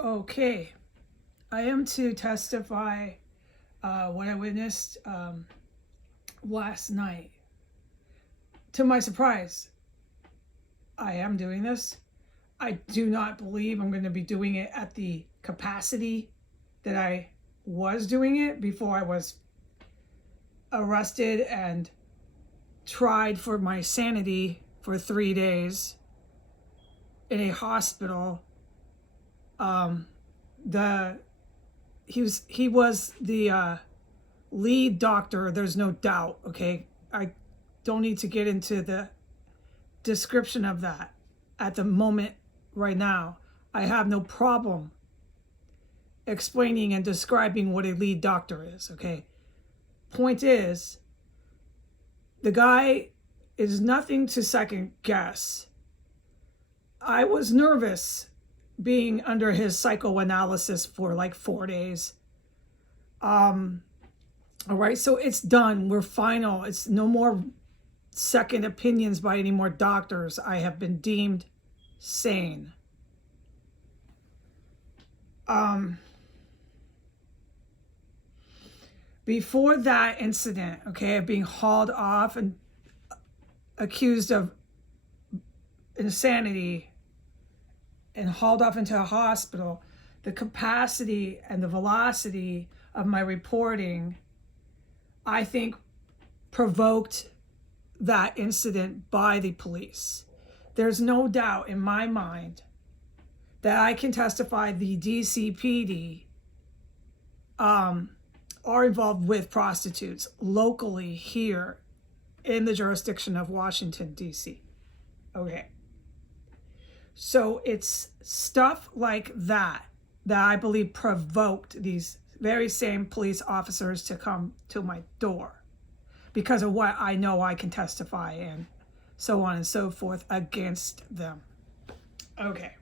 Okay, I am to testify what I witnessed last night. To my surprise, I am doing this. I do not believe I'm going to be doing it at the capacity that I was doing it before I was arrested and tried for my sanity for 3 days in a hospital. He was the lead doctor. There's no doubt. Okay, I don't need to get into the description of that at the moment. Right now, I have no problem explaining and describing what a lead doctor is. Okay, point is, the guy is nothing to second guess. I was nervous being under his psychoanalysis for like 4 days. All right, so it's done. We're final. It's no more second opinions by any more doctors. I have been deemed sane. Before that incident, okay, of being hauled off and accused of insanity and hauled off into a hospital, the capacity and the velocity of my reporting, I think, provoked that incident by the police. There's no doubt in my mind that I can testify the DCPD are involved with prostitutes locally here in the jurisdiction of Washington, D.C. Okay. So it's stuff like that that I believe provoked these very same police officers to come to my door because of what I know I can testify and so on and so forth against them. Okay.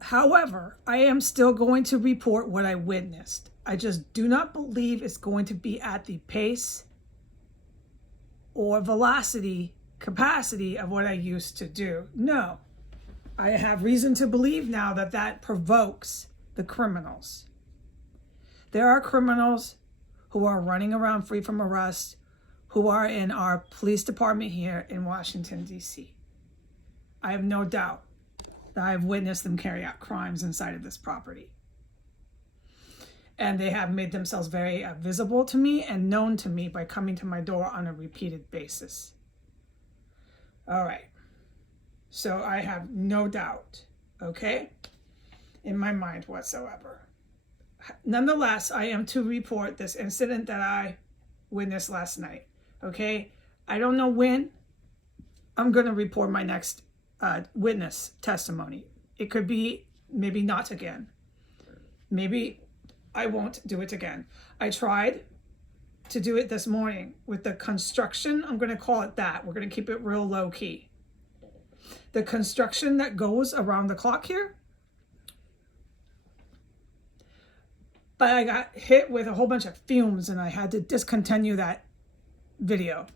However, I am still going to report what I witnessed. I just do not believe it's going to be at the pace or velocity capacity of what I used to do. No, I have reason to believe now that that provokes the criminals. There are criminals who are running around free from arrest, who are in our police department here in Washington, D.C. I have no doubt that I've witnessed them carry out crimes inside of this property. And they have made themselves very visible to me and known to me by coming to my door on a repeated basis. All right. So I have no doubt, okay, in my mind whatsoever. Nonetheless, I am to report this incident that I witnessed last night, okay? I don't know when I'm going to report my next witness testimony. It could be maybe not again. Maybe I won't do it again. I tried to do it this morning with the construction. I'm going to call it that. We're going to keep it real low key. The construction that goes around the clock here. But I got hit with a whole bunch of fumes and I had to discontinue that video.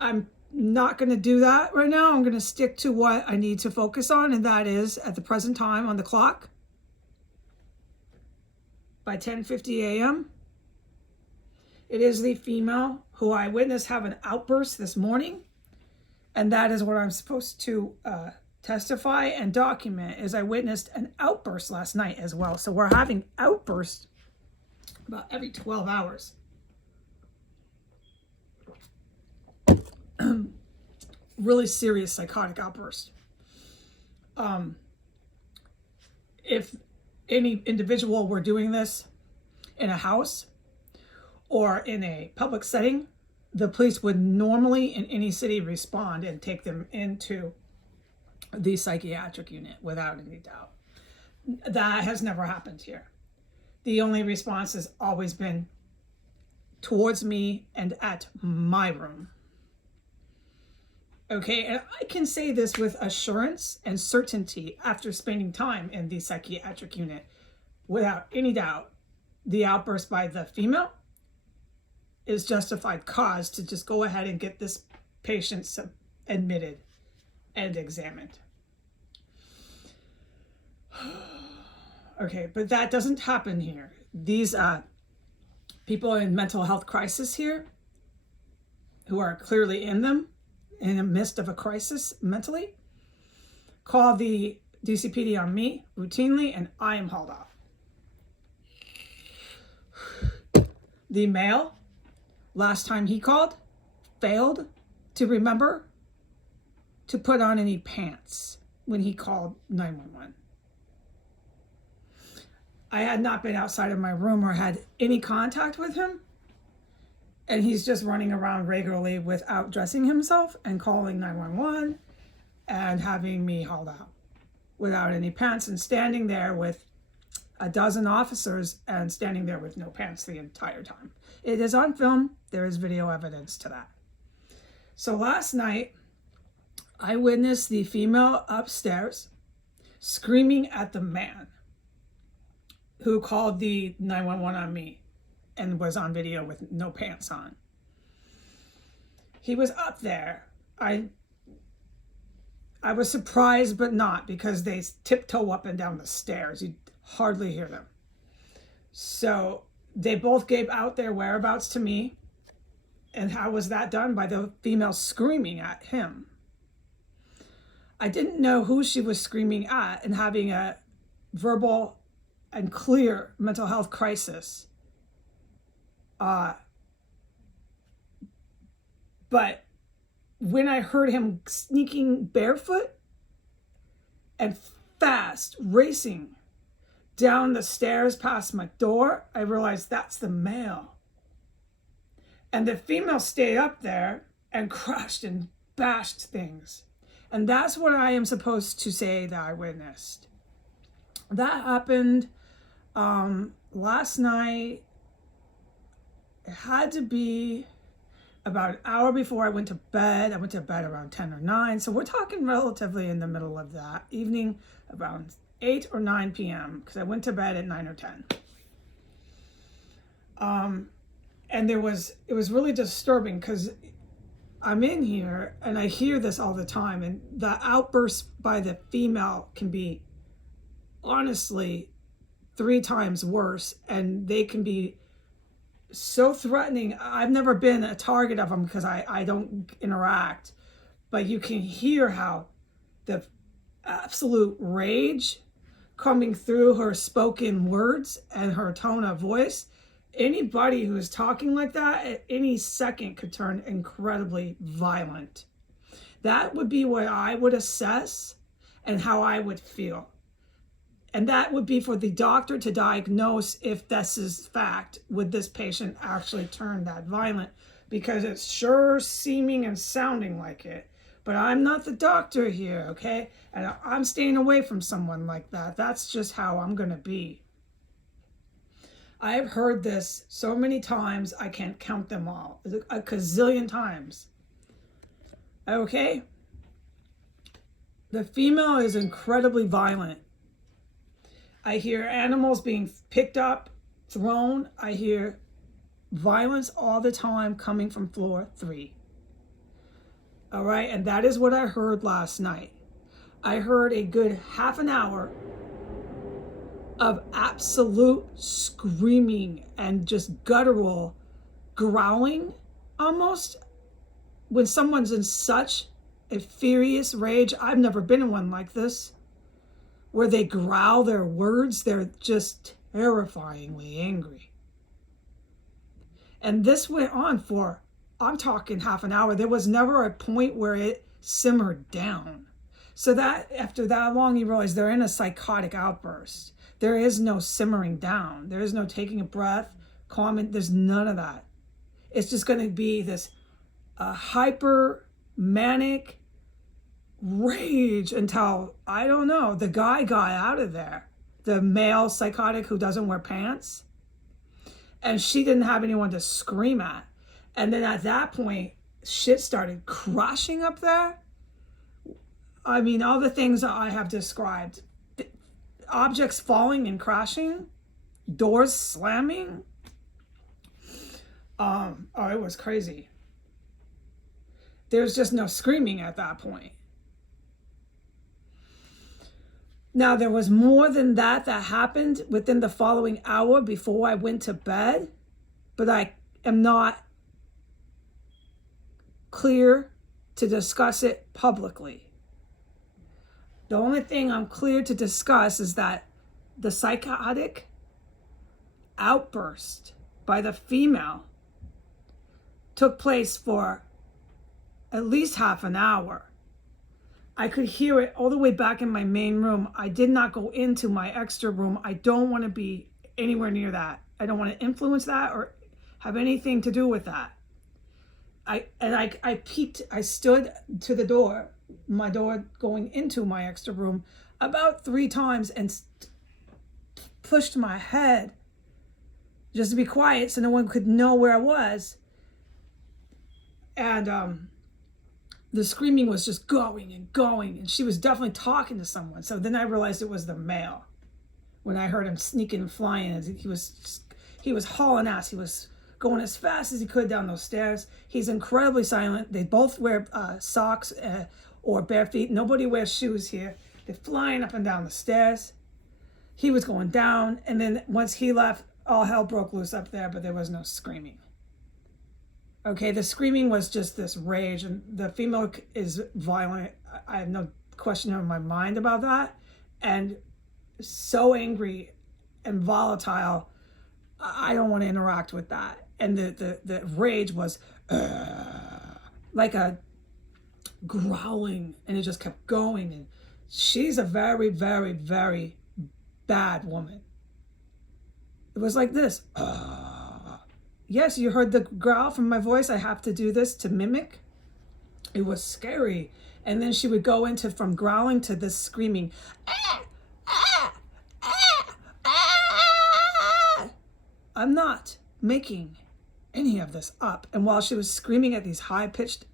I'm not going to do that right now. I'm going to stick to what I need to focus on, and that is at the present time on the clock by 10:50 a.m. It is the female who I witnessed have an outburst this morning, and that is what I'm supposed to testify and document, is I witnessed an outburst last night as well. So we're having outbursts about every 12 hours. Really serious psychotic outburst. If any individual were doing this in a house or in a public setting, the police would normally in any city respond and take them into the psychiatric unit without any doubt. That has never happened here. The only response has always been towards me and at my room. Okay, and I can say this with assurance and certainty after spending time in the psychiatric unit. Without any doubt, the outburst by the female is justified cause to just go ahead and get this patients admitted and examined. Okay, but that doesn't happen here. These people in mental health crisis here, who are clearly in the midst of a crisis mentally, call the DCPD on me routinely, and I am hauled off. The male, last time he called, failed to remember to put on any pants when he called 911. I had not been outside of my room or had any contact with him, and he's just running around regularly without dressing himself and calling 911 and having me hauled out without any pants, and standing there with a dozen officers and standing there with no pants the entire time. It is on film. There is video evidence to that. So last night, I witnessed the female upstairs screaming at the man who called the 911 on me and was on video with no pants on. He was up there. I was surprised, but not, because they tiptoe up and down the stairs. You hardly hear them. So they both gave out their whereabouts to me. And how was that done? By the female screaming at him. I didn't know who she was screaming at and having a verbal and clear mental health crisis. But when I heard him sneaking barefoot and fast racing down the stairs past my door, I realized that's the male. And the female stayed up there and crushed and bashed things. And that's what I am supposed to say that I witnessed. That happened last night. It had to be about an hour before I went to bed. I went to bed around 10 or 9. So we're talking relatively in the middle of that evening, around 8 or 9 p.m. because I went to bed at 9 or 10. And it was really disturbing because I'm in here and I hear this all the time, and the outbursts by the female can be honestly 3 times worse, and they can be so threatening. I've never been a target of them because I don't interact, but you can hear how the absolute rage coming through her spoken words and her tone of voice. Anybody who is talking like that at any second could turn incredibly violent. That would be what I would assess and how I would feel. And that would be for the doctor to diagnose if this is fact. Would this patient actually turn that violent? Because it's sure seeming and sounding like it. But I'm not the doctor here, okay? And I'm staying away from someone like that. That's just how I'm going to be. I've heard this so many times, I can't count them all. A gazillion times. Okay? The female is incredibly violent. I hear animals being picked up, thrown. I hear violence all the time coming from floor 3. All right? And that is what I heard last night. I heard a good half an hour of absolute screaming and just guttural growling almost. When someone's in such a furious rage, I've never been in one like this, where they growl their words. They're just terrifyingly angry. And this went on for, I'm talking half an hour. There was never a point where it simmered down. So that after that long, you realize they're in a psychotic outburst. There is no simmering down. There is no taking a breath, calming. There's none of that. It's just going to be this hyper manic rage until, I don't know, the guy got out of there. The male psychotic who doesn't wear pants. And she didn't have anyone to scream at. And then at that point, shit started crashing up there. I mean, all the things that I have described. Objects falling and crashing, doors slamming. Oh, it was crazy. There's just no screaming at that point. Now, there was more than that happened within the following hour before I went to bed, but I am not clear to discuss it publicly. The only thing I'm clear to discuss is that the psychotic outburst by the female took place for at least half an hour. I could hear it all the way back in my main room. I did not go into my extra room. I don't want to be anywhere near that. I don't want to influence that or have anything to do with that. I peeked, I stood to the door, my door going into my extra room about 3 times and pushed my head just to be quiet so no one could know where I was. And the screaming was just going and going, and she was definitely talking to someone. So then I realized it was the male when I heard him sneaking and flying. He was hauling ass. He was going as fast as he could down those stairs. He's incredibly silent. They both wear socks or bare feet. Nobody wears shoes here. They're flying up and down the stairs. He was going down, and then once he left, all hell broke loose up there, but there was no screaming. Okay, the screaming was just this rage, and the female is violent. I have no question in my mind about that. And so angry and volatile, I don't want to interact with that. And the rage was like a growling, and it just kept going. And she's a very, very, very bad woman. It was like this. Yes, you heard the growl from my voice. I have to do this to mimic. It was scary. And then she would go into from growling to this screaming. I'm not making any of this up. And while she was screaming at these high-pitched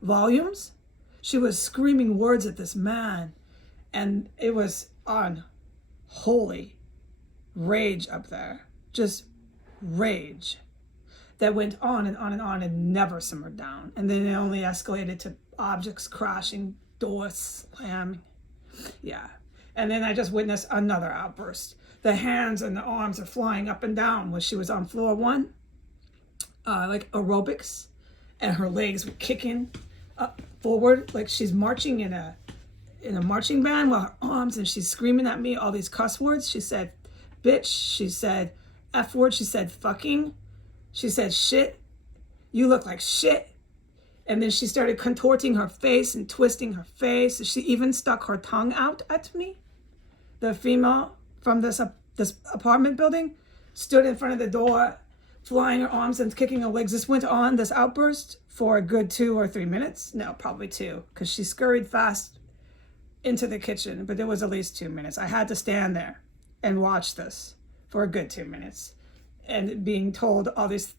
volumes, she was screaming words at this man. And it was unholy rage up there. Just rage that went on and on and on and never simmered down. And then it only escalated to objects crashing, doors slamming. Yeah. And then I just witnessed another outburst. The hands and the arms are flying up and down when she was on floor 1, like aerobics, and her legs were kicking up forward like she's marching in a marching band, while her arms, and she's screaming at me all these cuss words. She said bitch, she said F word, she said fucking, she said shit, you look like shit. And then she started contorting her face and twisting her face. She even stuck her tongue out at me. The female from this apartment building stood in front of the door, flying her arms and kicking her legs. This went on, this outburst, for a good 2 or 3 minutes. No, probably 2, because she scurried fast into the kitchen, but it was at least 2 minutes. I had to stand there and watch this for a good 2 minutes, and being told all these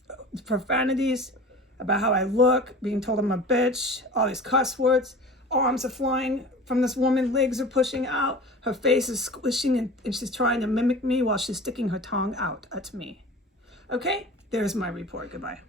profanities about how I look, being told I'm a bitch, all these cuss words, arms are flying from this woman, legs are pushing out, her face is squishing, and she's trying to mimic me while she's sticking her tongue out at me. Okay, there's my report. Goodbye.